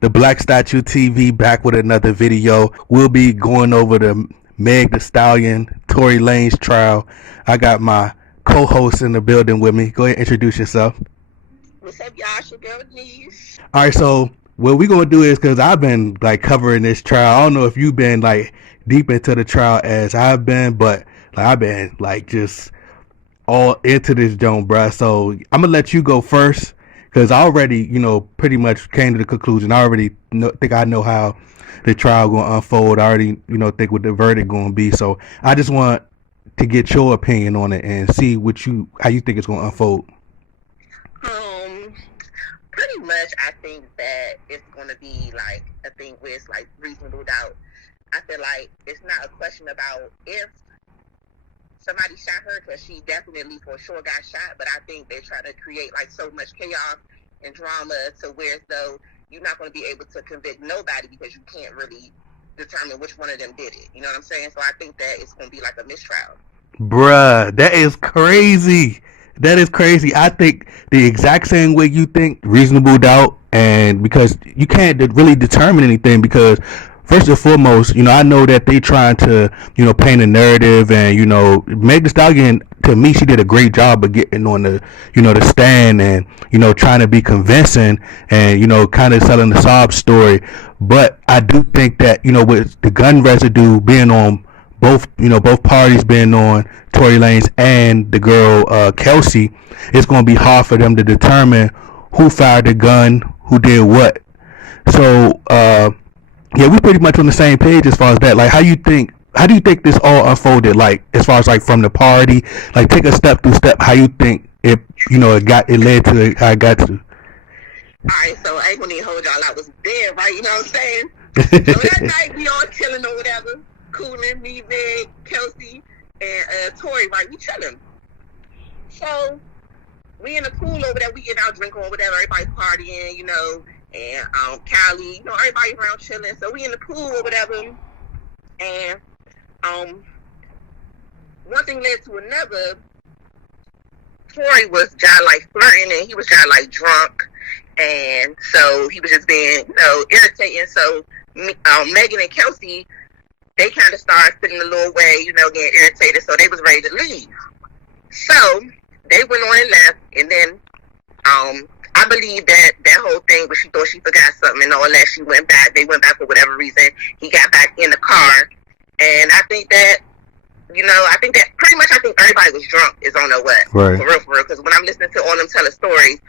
the Black Statue TV back with another video. We'll be going over the Meg The Stallion, Tory Lanez trial. I got my co-host in the building with me. Go ahead and introduce yourself. What's up, y'all? It's your girl, Denise. All right, so what we're going to do is, because I've been like covering this trial. I don't know if you've been like deep into the trial as I've been, but like, I've been like just all into this joint, bruh. So I'm going to let you go first. Because I already, pretty much came to the conclusion. I already think I know how the trial going to unfold. I already, think what the verdict going to be. So I just want to get your opinion on it and see how you think it's going to unfold. Pretty much, I think that it's going to be like a thing where it's like reasonable doubt. I feel like it's not a question about if somebody shot her, because she definitely for sure got shot, but I think they're trying to create like so much chaos and drama to where as though you're not going to be able to convict nobody because you can't really determine which one of them did it. You know what I'm saying? So I think that it's going to be like a mistrial. Bruh, that is crazy. That is crazy. I think the exact same way you think, reasonable doubt, and because you can't really determine anything because first and foremost, I know that they trying to, paint a narrative and, Meg The Stallion, to me, she did a great job of getting on the, the stand and, trying to be convincing and, kind of selling the sob story. But I do think that, with the gun residue being on both parties being on Tory Lanez and the girl, Kelsey, it's going to be hard for them to determine who fired the gun, who did what. So, yeah, we pretty much on the same page as far as that. Like, how do you think this all unfolded? Like, as far as like from the party, like take a step through step. How you think it, it led to how it got to? All right, so I ain't gonna even hold y'all. I was there, right? You know what I'm saying? So that night we all chilling or whatever, cooling. Me, Meg, Kelsey, and Tory, right? We chilling. So we in the pool over there. We getting out drinking or whatever. Everybody partying, and Callie, everybody around chilling. So we in the pool or whatever, and one thing led to another. Tory was just like flirting, and he was just like drunk, and so he was just being, irritating. So Megan and Kelsey, they kind of started feeling a little way, getting irritated. So they was ready to leave. So they went on and left, and then I believe that whole thing where she thought she forgot something and all that, she went back. They went back for whatever reason. He got back in the car. And I think that, I think everybody was drunk is on their way. Right. For real. Because when I'm listening to all them telling stories,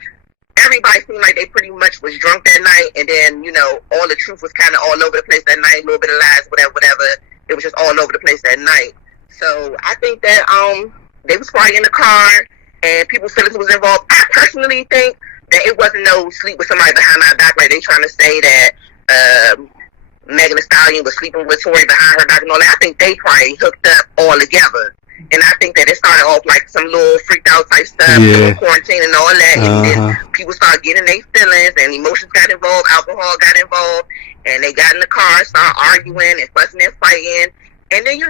everybody seemed like they pretty much was drunk that night. And then, all the truth was kind of all over the place that night. A little bit of lies, whatever. It was just all over the place that night. So I think that they was probably in the car and people's feelings was involved. I personally think that it wasn't no sleep with somebody behind my back, like they trying to say that Meg The Stallion was sleeping with Tory behind her back and all that. I think they probably hooked up all together. And I think that it started off like some little freaked out type stuff, quarantine and all that. And then people started getting their feelings and emotions got involved, alcohol got involved, and they got in the car, started arguing and fussing and fighting. And then,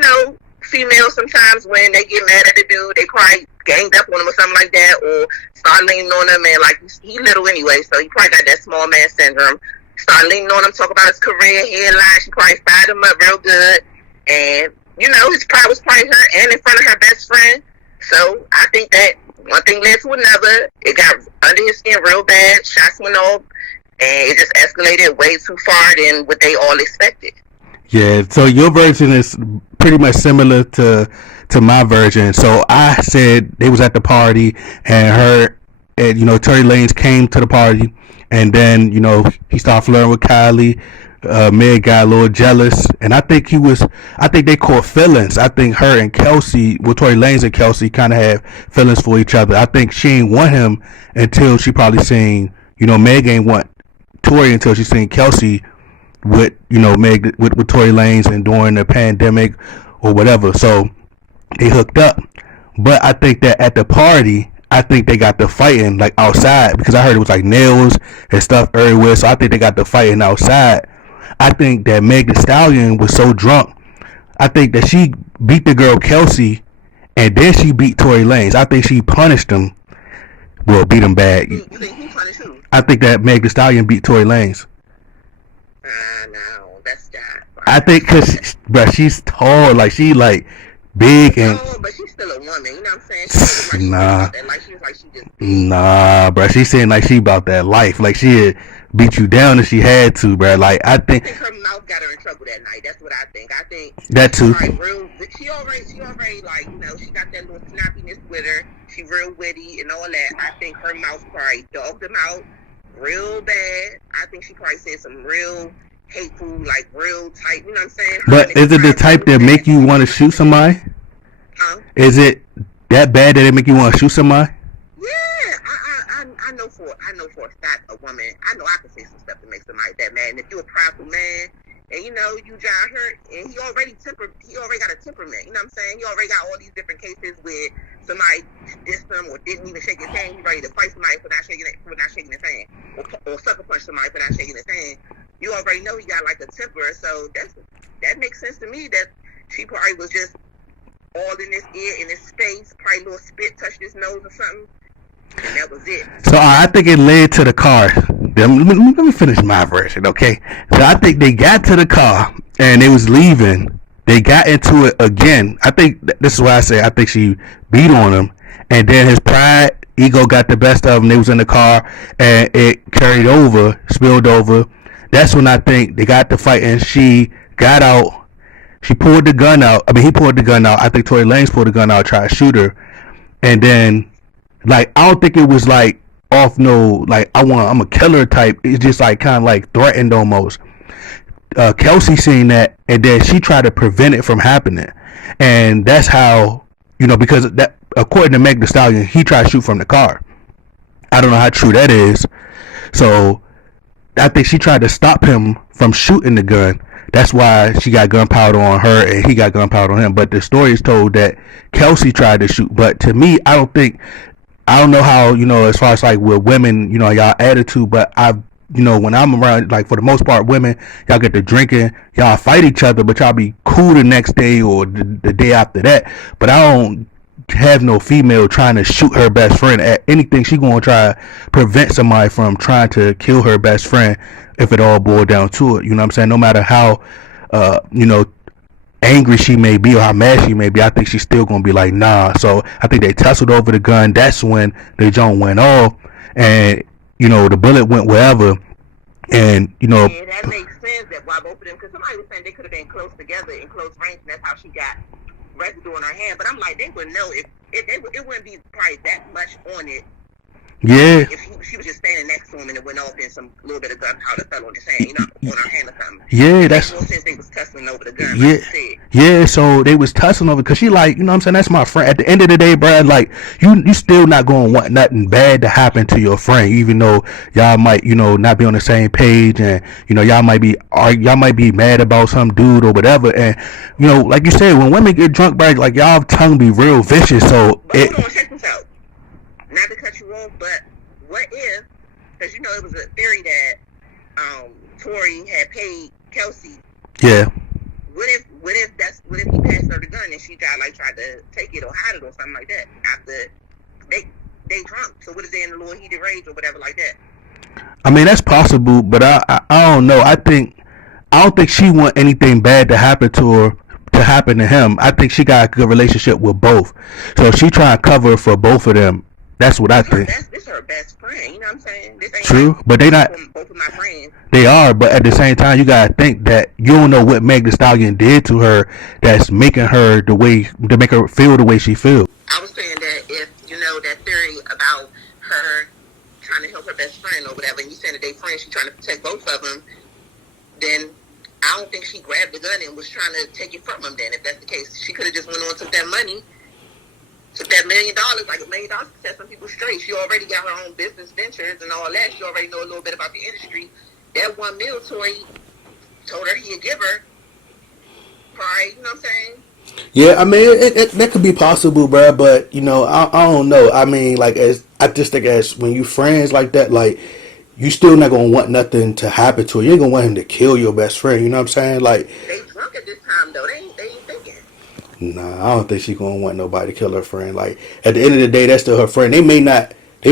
females sometimes when they get mad at the dude, they probably ganged up on him or something like that, or start leaning on him, and like he little anyway, so he probably got that small man syndrome. Start leaning on him, talk about his career, headline. She probably fired him up real good, and his pride was probably her, and in front of her best friend. So I think that one thing led to another. It got under his skin real bad. Shots went off, and it just escalated way too far than what they all expected. Yeah, so your version is pretty much similar to my version. So I said they was at the party and Tory Lanez came to the party and then, he started flirting with Kylie. Meg got a little jealous and I think they caught feelings. I think her and Kelsey, Tory Lanez and Kelsey kind of had feelings for each other. I think she ain't want him until she probably seen, Meg ain't want Tory until she seen Kelsey with Meg with Tory Lanez and during the pandemic or whatever. So they hooked up. But I think that at the party, I think they got the fighting like outside because I heard it was like nails and stuff everywhere. So I think they got the fighting outside. I think that Meg The Stallion was so drunk. I think that she beat the girl Kelsey and then she beat Tory Lanez. I think she punished him. Well, beat him bad. You think he punished who? I think that Meg The Stallion beat Tory Lanez. No, that's that. I That's think because, bruh, she's tall, like she like big and no, but she's still a woman. You know what I'm saying? She don't look like she just nah, about that. Like she was like she just big. nah, bruh. She's saying like she about that life, like she'd beat you down if she had to, bruh. Like I I think think her mouth got her in trouble that night. That's what I think. I think that she too. probably real. She already like she got that little snappiness with her. She real witty and all that. I think her mouth probably dogged them out real bad. I think she probably said some real hateful, like real type. You know what I'm saying? Her and But they was is it the probably type real that make you nasty. want to shoot somebody? Huh? Is it that bad that it make you want to shoot somebody? Yeah, I know for a fact a woman. I know I can say some stuff that makes somebody that mad. And if you're a prideful man, and you John hurt, and he already got a temperament. You know what I'm saying? He already got all these different cases where somebody dissed him or didn't even shake his hand. He's ready to fight somebody for not shaking his hand, or sucker punch somebody for not shaking his hand. You already know he got like a temper, so that makes sense to me. That she probably was just all in his ear, in his face, probably a little spit touched his nose or something, and that was it. So I think it led to the car. Let me finish my version, okay? So I think they got to the car and they was leaving. They got into it again. I think this is why I say I think she beat on him, and then his pride, ego got the best of him. They was in the car and it carried over, spilled over. That's when I think they got to fight and she got out. She pulled the gun out. I mean, he pulled the gun out. I think Tory Lanez pulled the gun out, tried to shoot her, and then like I don't think it was like off no like I'm a killer type. It's just like kind of like threatened almost. Kelsey seen that and then she tried to prevent it from happening, and that's how because that according to Meg The Stallion, he tried to shoot from the car. I don't know how true that is. So I think she tried to stop him from shooting the gun. That's why she got gunpowder on her and he got gunpowder on him. But the story is told that Kelsey tried to shoot. But to me, I don't know how, as far as like with women, y'all attitude, but when I'm around, like for the most part, women, y'all get to drinking, y'all fight each other, but y'all be cool the next day or the day after that. But I don't have no female trying to shoot her best friend at anything. She gonna try to prevent somebody from trying to kill her best friend if it all boiled down to it. You know what I'm saying? No matter how, uh, you know, angry she may be or how mad she may be, I think she's still gonna be like, nah. So I think they tussled over the gun. That's when the joint went off, and the bullet went wherever, and Yeah, that makes sense. That why both of them, because somebody was saying they could have been close together in close range, and that's how she got residue on her hand. But I'm like, they wouldn't know if it wouldn't be probably that much on it. yeah, If she was just standing next to him and it went off and some little bit of gunpowder fell on his hand, on her hand or something. yeah, It that's makes more sense they was tussling over the gun, yeah. like you said. Yeah, so they was tussling over because she like, what I'm saying, that's my friend. At the end of the day, Brad, like you still not gonna want nothing bad to happen to your friend, even though y'all might, not be on the same page, and y'all might be mad about some dude or whatever. And like you said, when women get drunk, Brad, like y'all tongue be real vicious. So But hold on, check this out. Not to cut you off, but what if, because it was a theory that Tory had paid Kelsey. yeah. What if he passed her the gun and she tried to take it or hide it or something like that after they drunk? So what if they in a little heated rage or whatever like that? I mean that's possible, but I don't know. I don't think she want anything bad to happen to her to happen to him. I think she got a good relationship with both, so she trying to cover for both of them. That's what I think. This her best friend. You know what I'm saying? This ain't True, like but they not. both of my friends. They are, but at the same time, you gotta think that you don't know what Meg The Stallion did to her that's making her the way to make her feel the way she feels. I was saying that if that theory about her trying to help her best friend or whatever, and you saying that they friends, she's trying to protect both of them, then I don't think she grabbed the gun and was trying to take it from him. Then, if that's the case, she could have just went on and took that money. Took that $1 million, like $1 million to set some people straight. She already got her own business ventures and all that. She already know a little bit about the industry. That $1 million Tory told her he'd give her. Probably, you know what I'm saying? Yeah, I mean that could be possible, bro. But I don't know. I mean, like I just think as when you friends like that, like you still not gonna want nothing to happen to her. You ain't gonna want him to kill your best friend. You know what I'm saying? Like, They drunk at this time though. They ain't thinking. nah, I don't think she gonna want nobody to kill her friend. Like at the end of the day, that's still her friend. They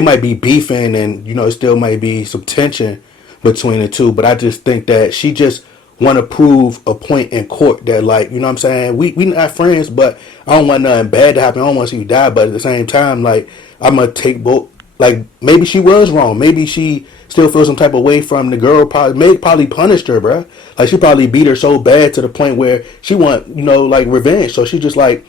might be beefing, and it still might be some tension. between the two. But I just think that she just want to prove a point in court that, like, you know what I'm saying, we not friends, but I don't want nothing bad to happen. I don't want to see you die. But at the same time, like, I'm gonna take both. Like, maybe she was wrong. Maybe she still feels some type of way from the girl. Probably punished her, bruh. Like, she probably beat her so bad to the point where she want, like, revenge. So she just like,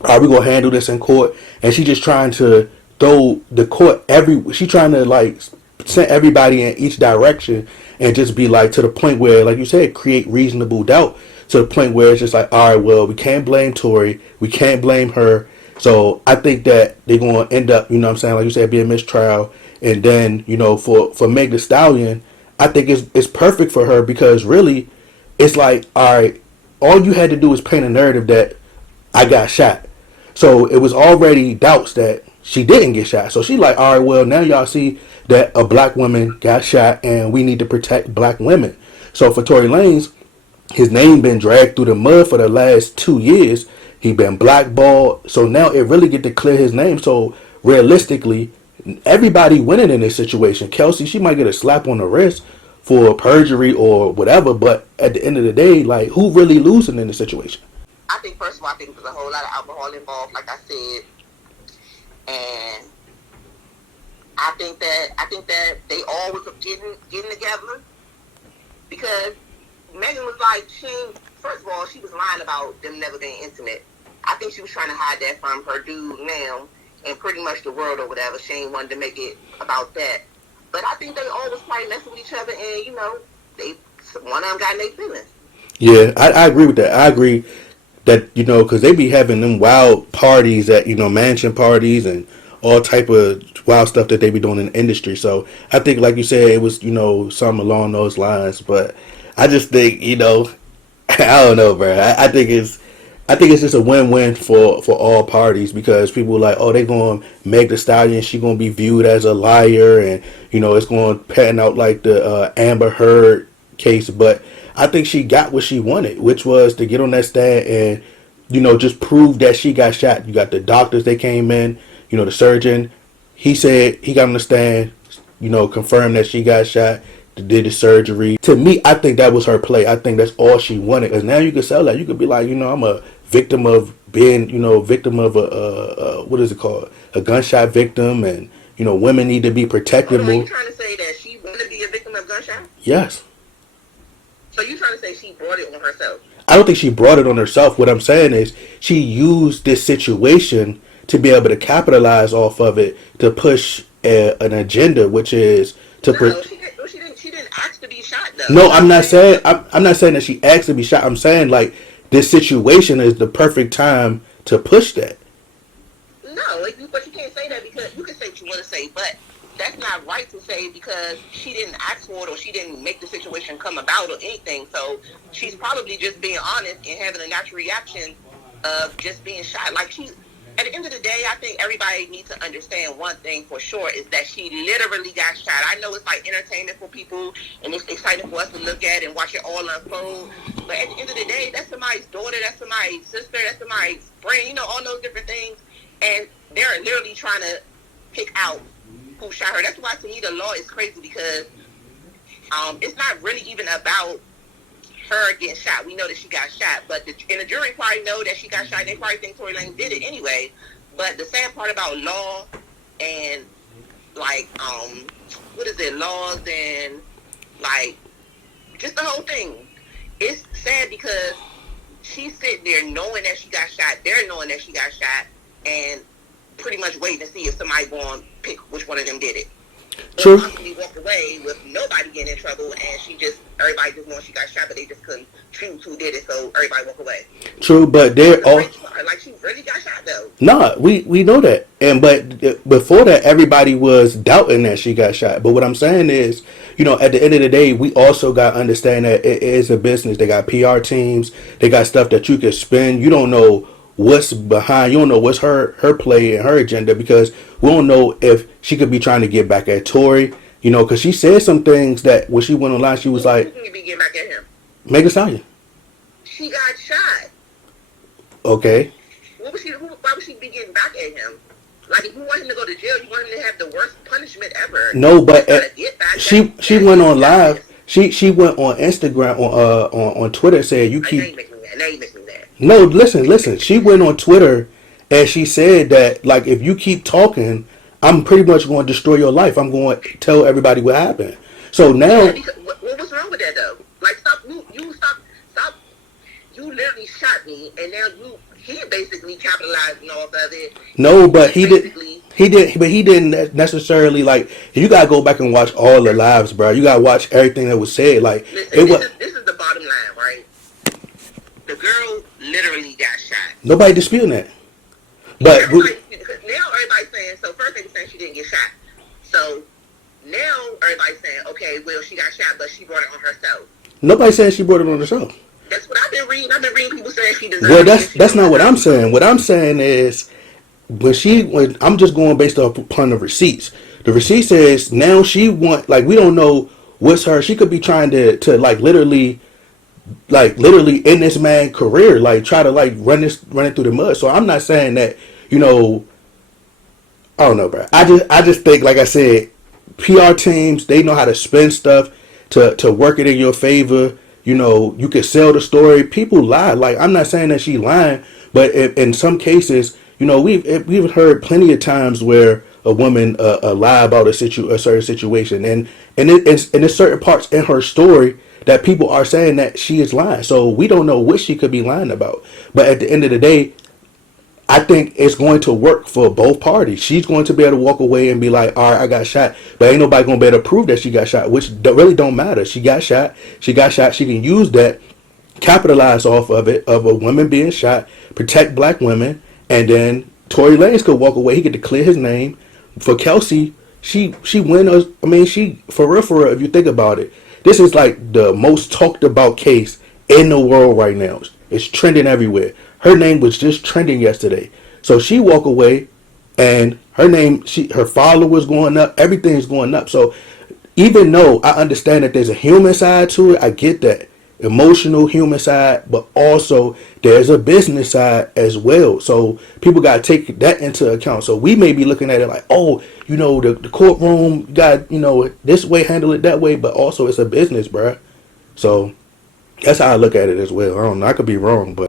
all right, we gonna handle this in court, and she just trying to throw the court she trying to, like, send everybody in each direction, and just be like, to the point where, like you said, create reasonable doubt, to the point where it's just like, all right, well, we can't blame Tory, we can't blame her. So I think that they're gonna end up, you know what I'm saying, like you said, being mistrial. And then, for Meg The Stallion, I think it's perfect for her, because really, it's like, all right, all you had to do is paint a narrative that I got shot. So it was already doubts that she didn't get shot. So she like, all right, well, now y'all see that a black woman got shot, and we need to protect black women. So for Tory Lanez, his name been dragged through the mud for the last 2 years. He been blackballed. So now it really get to clear his name. So realistically, everybody winning in this situation. Kelsey, she might get a slap on the wrist for perjury or whatever, but at the end of the day, like, who really losing in the situation? I think, first of all, I think there's a whole lot of alcohol involved, like I said, and I think that they all was getting together, because Megan was like, first of all, she was lying about them never being intimate. I think she was trying to hide that from her dude now, and pretty much the world or whatever. Shane wanted to make it about that, but I think they all was probably messing with each other, and one of them got in their feelings. Yeah, I agree with that. I agree that, because they be having them wild parties at, mansion parties and all type of wild stuff that they be doing in the industry. So I think, like you said, it was, something along those lines. But I just think, I don't know, bro. I think it's just a win-win for all parties, because people are like, oh, they going to Meg The Stallion, she going to be viewed as a liar, and, it's going to pan out like the Amber Heard case. But I think she got what she wanted, which was to get on that stand and, just prove that she got shot. You got the doctors, they came in, the surgeon, he said he got on the stand, confirmed that she got shot, did the surgery. To me, I think that was her play. I think that's all she wanted. Because now you could sell that. You could be like, I'm a victim of being, victim of what is it called? A gunshot victim. And, women need to be protected more. Are you trying to say that she wanted to be a victim of gunshot? Yes. So you trying to say she brought it on herself? I don't think she brought it on herself. What I'm saying is she used this situation to be able to capitalize off of it, to push an agenda, which is to. She didn't ask to be shot, though. No, I'm not saying. I'm not saying that she asked to be shot. I'm saying, like, this situation is the perfect time to push that. No, but you can't say that, because you can say what you want to say, but that's not right to say, because she didn't ask for it, or she didn't make the situation come about or anything. So she's probably just being honest and having a natural reaction of just being shot. Like, at the end of the day, I think everybody needs to understand one thing for sure, is that she literally got shot. I know it's like entertainment for people, and it's exciting for us to look at and watch it all unfold. But at the end of the day, that's somebody's daughter, that's somebody's sister, that's somebody's friend, all those different things. And they're literally trying to pick out who shot her. That's why, to me, the law is crazy, because it's not really even about her getting shot. We know that she got shot, but the jury probably know that she got shot. They probably think Tory Lanez did it anyway. But the sad part about law and, like, laws and, like, just the whole thing, it's sad, because she's sitting there knowing that she got shot. They're knowing that she got shot, and pretty much waiting to see if somebody going to pick which one of them did it. True. Possibly walked away with nobody getting in trouble, and everybody just knows she got shot, but they just couldn't choose who did it, so everybody walked away. True, but they're all like, she really got shot, though. Nah, we know that, but before that, everybody was doubting that she got shot. But what I'm saying is, at the end of the day, we also got to understand that it is a business. They got PR teams, they got stuff that you can spend. You don't know what's behind. You don't know what's her play and her agenda, because we don't know if she could be trying to get back at Tory. Because she said some things that when she went online, she was like, "Who be getting back at him?" Meg The Stallion. She got shot. Okay. Why would she be getting back at him? Like, if you want him to go to jail, you want him to have the worst punishment ever. No, but Not a get back. she went on live. She went on Instagram on Twitter saying you keep. Now you make me mad. Now you make me mad. No, listen. She went on Twitter and she said that like if you keep talking, I'm pretty much going to destroy your life. I'm going to tell everybody what happened. So now, What was wrong with that though? Like, stop. Stop. You literally shot me, and now he basically capitalizing off of it. no, but he did. But he didn't necessarily like. You gotta go back and watch all the lives, bro. You gotta watch everything that was said. Like listen, this is the bottom line, right? The girl literally got shot. Nobody disputing that. But now everybody's saying. So first they were saying she didn't get shot. So now everybody's saying, okay, well she got shot, but she brought it on herself. Nobody's saying she brought it on herself. That's what I've been reading. I've been reading people saying she deserved it. Well, that's not what I'm saying. What I'm saying is when I'm just going based upon the receipts. The receipt says now she like we don't know what's her. She could be trying to literally in this man's career, like try to like run it through the mud. So I'm not saying that I don't know, bro. I just think like I said, PR teams they know how to spin stuff to work it in your favor. You can sell the story. People lie. Like I'm not saying that she lying, but in some cases. We've heard plenty of times where a woman lie about a certain situation, and there's certain parts in her story that people are saying that she is lying. So we don't know what she could be lying about. But at the end of the day, I think it's going to work for both parties. She's going to be able to walk away and be like, all right, I got shot. But ain't nobody going to be able to prove that she got shot, which really don't matter. She got shot. She can use that, capitalize off of it, of a woman being shot, protect black women. And then Tory Lanez could walk away. He could clear his name. For Kelsey, she win. I mean, she for real. If you think about it, this is like the most talked about case in the world right now. It's trending everywhere. Her name was just trending yesterday. So she walk away, and her name, her followers going up. Everything's going up. So even though I understand that there's a human side to it, I get that. Emotional human side, but also there's a business side as well. So people got to take that into account. So we may be looking at it like, oh, the courtroom got, this way, handle it that way, but also it's a business, bruh. So that's how I look at it as well. I don't know. I could be wrong, but